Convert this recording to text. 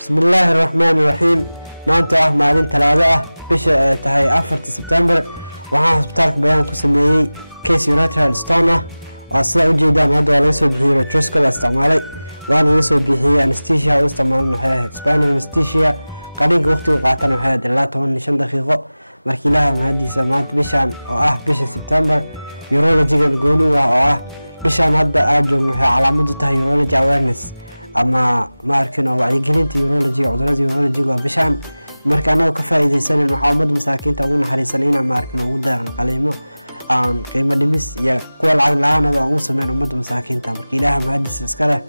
بسم الله الرحمن الرحيم maanta maalin talaado ah bisha tahay 4 September waxaan hospitaalka bayaan ku sameeyay case ureteral stone oo sida u jeedaan hadda laga soo bixiyay Ureteroscope isticmaalay waan laga soo bixiyay anesthesia oo isticmaalay spinal anesthesia qaliinka waqtiga qaatan waxay ilaa 15 daqiiqo markii ilaahay mahadiisa maanta bishan oo ah bisha September urologiga gooni oo ah bishan hadda aad joogno waxay calaamad u tahay urology awareness ama ma arkino wacyigelinta urology cudurrada urology bishan markaana ka faa'iideysan waxa umad masaakiinta ugu naxariisan inaan ma arkino ugu daaqno qaliimo aan qiimo dhimis iyo kuwa lacag la'aan ah oo u sameeyay umad masaakiinta markii ilaahay mahadiisa iska leh